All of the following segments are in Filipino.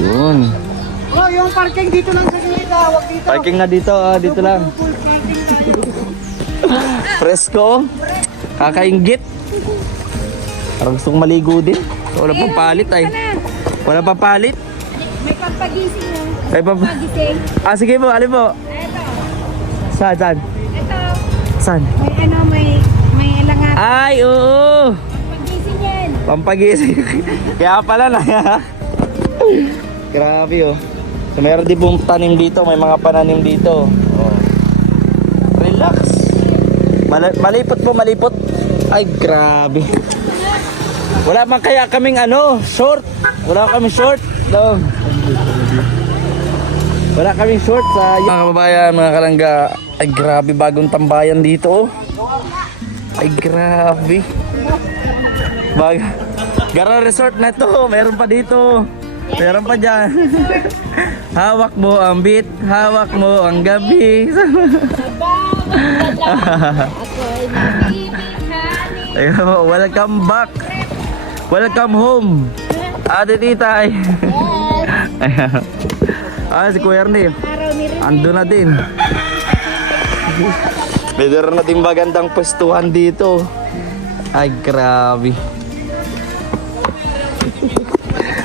Yun. Oh, yung parking dito lang sa gilid, wag dito. Parking na dito, dito lang. Full parking tayo. Presko. Kakainggit. Parang gustong maligo din. Wala pang palit ay. Wala pang palit. May pampagising mo. Ay, Pagising. sige po, alin po? Ito. Saan? Ito. Saan? May langat. Ay, oo. Pampagising yan. Pampagising. Kaya pala na. Grabe oh. So meron din pong tanim dito, may mga pananim dito. Oh. Relax. Malipot po, malipot. Ay, grabe. Wala man kaya kaming short. Wala kaming short. No. Wala kaming short sa mga kababayan, mga kalangga. Ay, grabe, bagong tambayan dito oh. Ay, grabe. Gara resort na to, meron pa dito. Meron pa dyan. Hawak mo ang beat, hawak mo ang gabi. Ayun, welcome back. Welcome home. Ate Tita ay. Si Kuya Ernie. Ando na din. Meron na din magandang pwestuhan dito. Ay, grabe.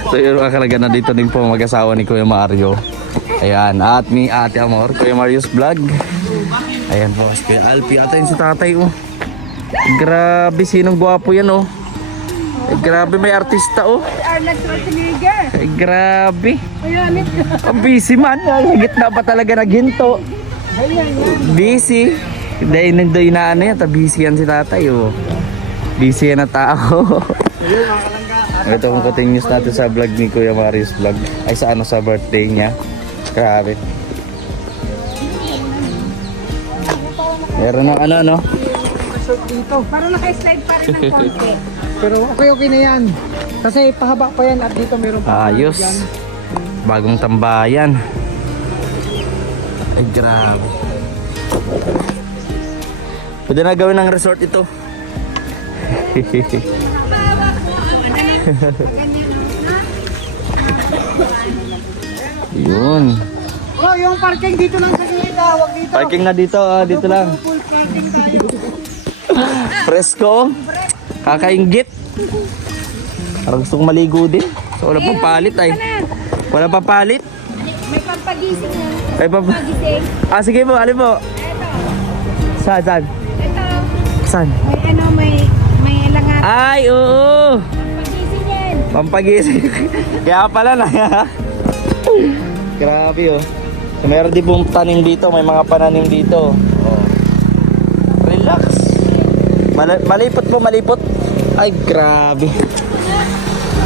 So yun mga kalangga, na dito din po mag-asawa ni Kuya Mario. Ayan, at mi Ate Amor, Kuya Mario's Vlog. Ayan po, si Kuya Alpi. Ata yun si tatay oh. Grabe, sinong gwapo yan oh. Ay, grabe, may artista oh. Arnold Schwarzenegger. Ay, grabe. Ayan. Ang busy man. Sa gitna pa talaga naghinto. Busy. Dahil nandoy na yan. Busy yan si tatay oh. Busy yan na tao. Ito kung continuous natin sa vlog ni Kuya Mario's Vlog. Ay sa sa birthday niya. Grabe. Meron ng ano. Dito. Parang naka-slide pa rin ng konti. Pero okay na yan. Kasi pahaba pa yan at dito meron pa. Ayos. Bagong tambayan. Ay, grabe. Pwede na gawin ng resort ito. Yun. Oh, yung parking dito lang sa gilid, wag dito. Parking na dito, dito lang. Full parking tayo. Presko. Kakainggit. Parang gustong maligo din. So, wala pang palit ay. Wala pang palit. May pampagising mo. Ay, Pagising. sige po, alin po? Ito. Saan? Ito. Saan? May langat. Ay, oo. Pampagising yan. Pampagising. Kaya pala na. Grabe oh. So, meron din pong tanim dito, may mga pananim dito. Oh. Relax. Malipot po, malipot. Ay, grabe.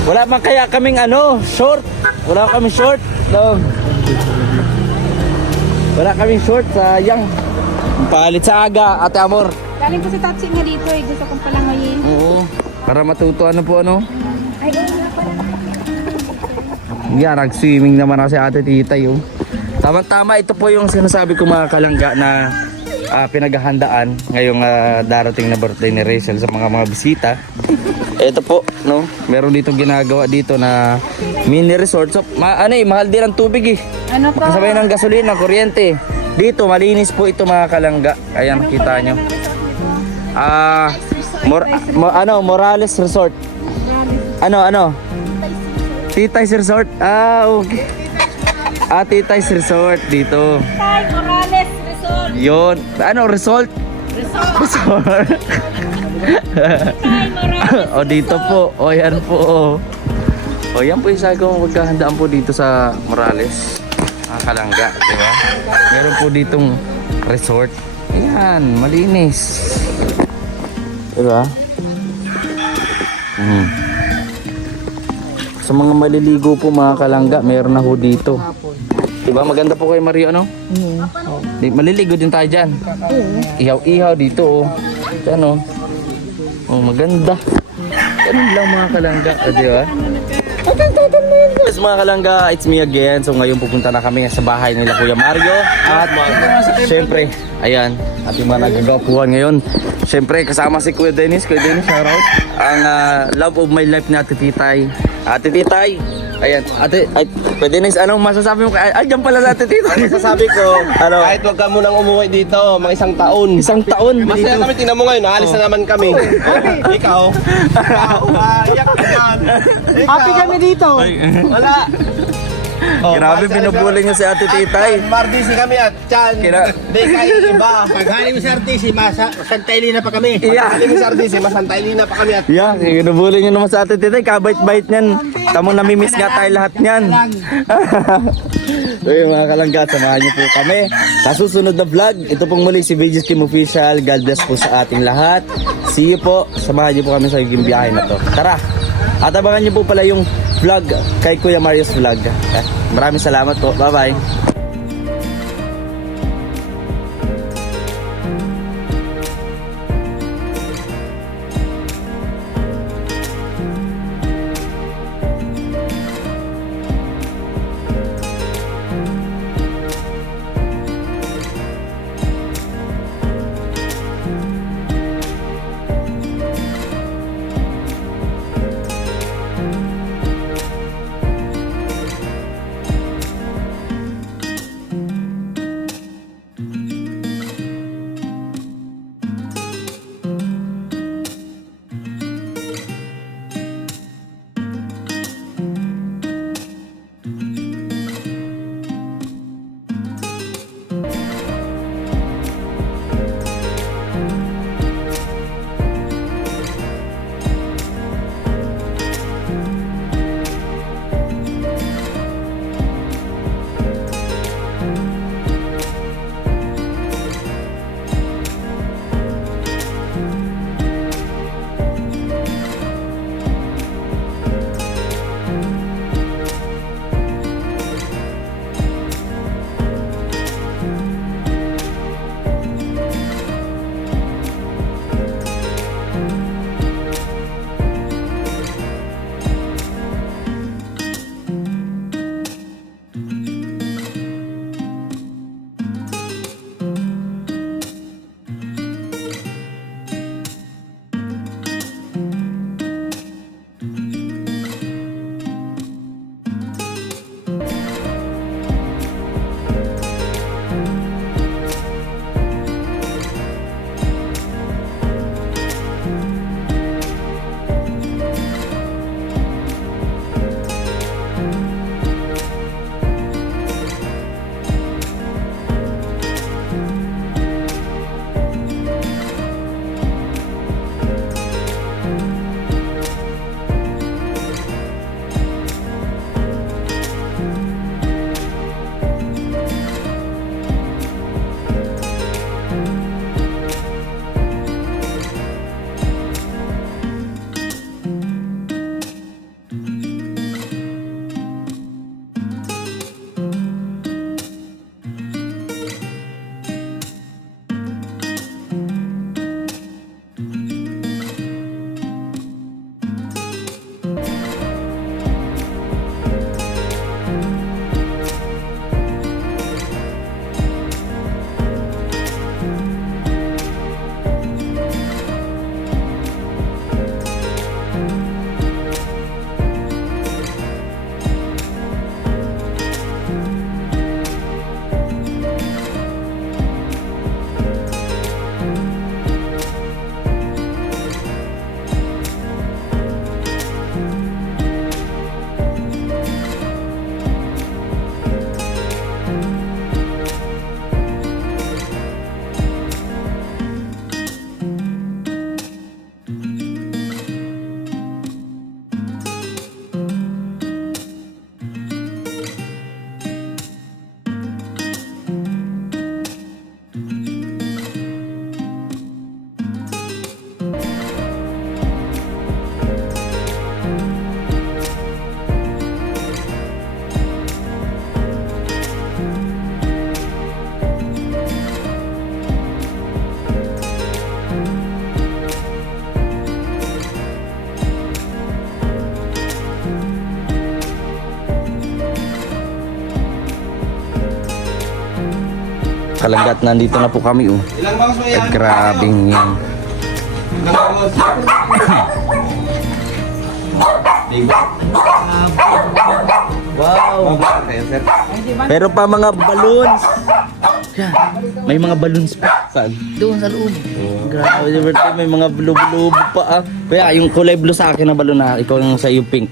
Wala man kaya kaming short. Wala kaming short. No. Wala kaming short, sayang. Palit sa aga, Ate Amor. Galing ko sa taxi nga dito eh. Gusto kong palangoyin. Oo. Para matuto po Ay, nga pala. Yan, nag-swimming naman ako si Ate Titay oh. Tama-tama, ito po yung sinasabi ko mga kalangga na pinaghahandaan ngayong darating na birthday ni Rachel sa mga bisita. Ito po, no? Meron dito ginagawa dito na mini resort. So, mahal din ang tubig eh. Ano to? Kasabay ng gasolina, kuryente. Dito, malinis po ito mga kalangga. Ayan, nakita nyo. Morales Resort. Ano? Titay's Resort. Okay. Titay's Resort dito. Tay, Morales Resort. Yon. Resort? Resort. Tay, Morales. O dito po. O yan po. O yan po yung sabi ko magkahandaan po dito sa Morales. Kalangga, di ba? Meron po ditong resort. Ayan, malinis. Di ba? Sa mga maliligo po mga kalangga, meron na ho dito. Diba maganda po kay Mario Maliligo din tayo dyan. Ihaw-ihaw dito maganda. Ganun lang mga kalangga, diba? Yes mga kalangga, it's me again. So ngayon pupunta na kami sa bahay nila Kuya Mario. At syempre, ayan, ating mga nagagapuhan ngayon. Syempre kasama si Kuya Dennis, shout out. Ang love of my life na Ate Titay. Ate Titay, Ayan, ate, ay, pwede na anong masasabi mo? Ay, dyan pala sa ate Tito. Masasabi ko, Ano? kahit wag ka munang umuwi dito, mga isang taon. Isang taon. Masaya kami, tingnan mo ngayon, aalis na naman kami. Ikaw? Iyak ka naman. Happy kami dito. Wala. Oh, Grabe, basta- binubuli niya si ate Titay. Mardisi kami at Chan. Kina- Di kayo iba. Paghali mo sa RTC, Santay na pa kami. Iya. Alim sa Mardisi, masantay na pa kami at Yeah, binubuli niyo naman sa ate Titay. Kabait-bait niyan. Tamo namimiss nga tayo lahat niyan. So yung mga kalangga, samahan niyo po kami sa susunod na vlog. Ito pong muli si VG's Kim Official. God bless po sa ating lahat. See you po. Samahan niyo po kami sa yung biyahe na to. Tara! At abangan niyo po pala yung vlog kay Kuya Mario's Vlog. Maraming salamat po. Bye-bye. Kalanggat, nandito na po kami oh. ilang bangs mo yan? Grabing yan. Ilang bangs? Diba? Wow! Meron pa mga balloons. Yan. May mga balloons pa. Saan? Doon sa loob. Grabe, di birthday. May mga blue pa ah. Kaya yung kulay blue sa akin na balloon na. Ikaw yung sa iyo pink.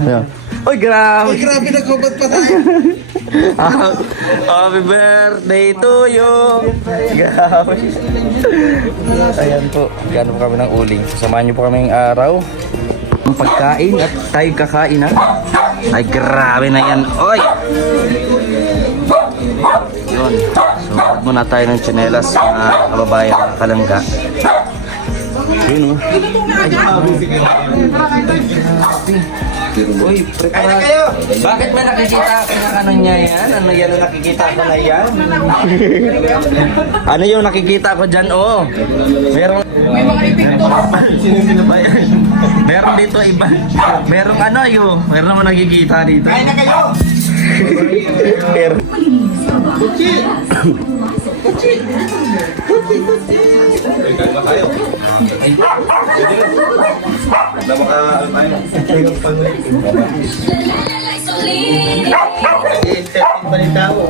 Ayan. Uy, grabe. Uy, grabe, nagkubat pa tayo. Happy birthday to you. Grabe. Ayan po. Gano'n po kami ng uling. Sasamahan niyo po kami ng araw. Ang pagkain at tayo kakain ha. Ay, grabe na yan. Oy! Yun. Sumakot muna tayo ng tsinelas mga kababayan ng Kalangga. Yun o. Uy, prepara. Bakit may nakikita ako na ano niya yan? Ano yan ang nakikita ko na yan? Ano yung nakikita ko dyan? Oo. Merong... May mga epekto. Meron dito iba. Merong ano yun. Meron naman nakikita dito. Kain na kayo. Pero... Balita ko.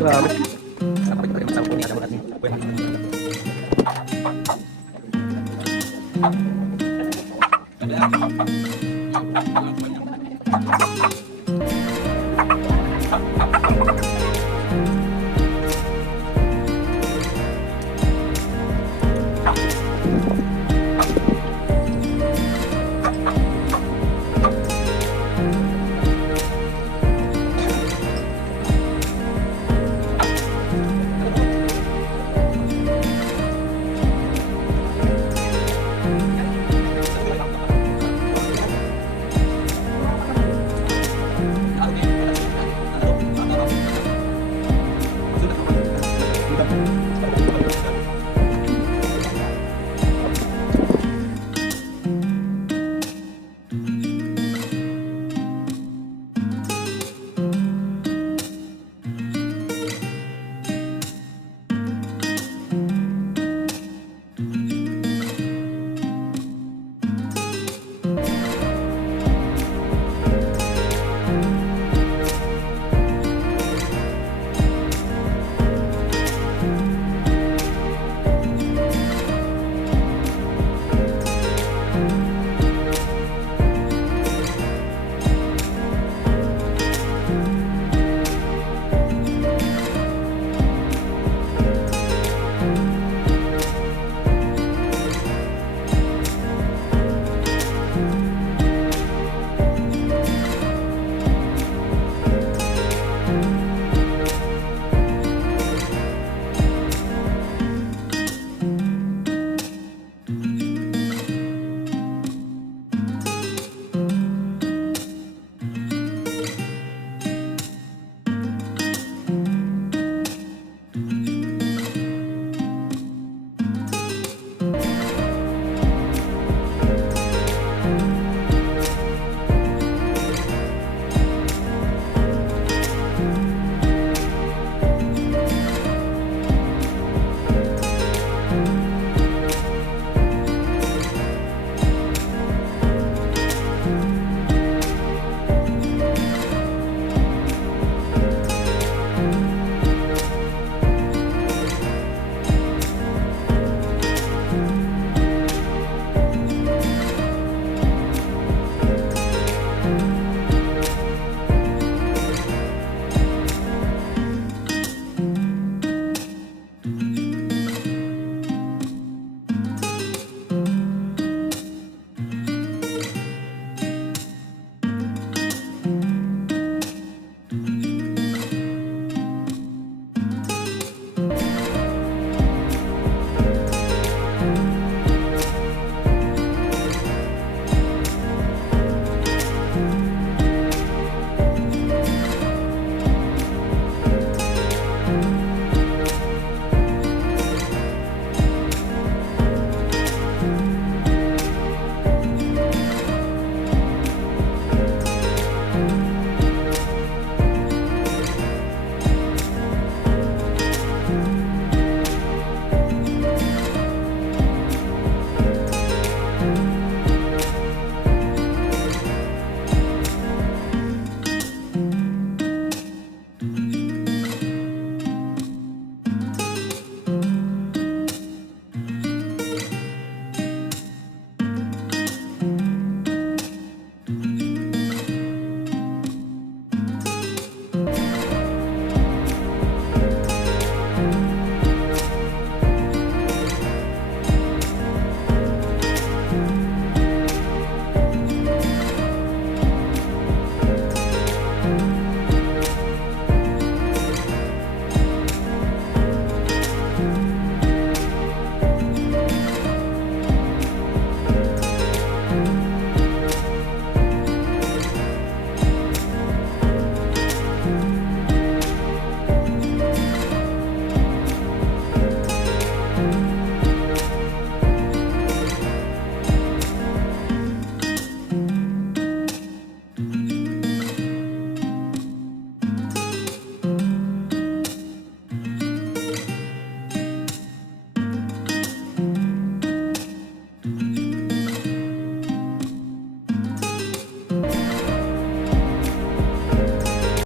Grabe.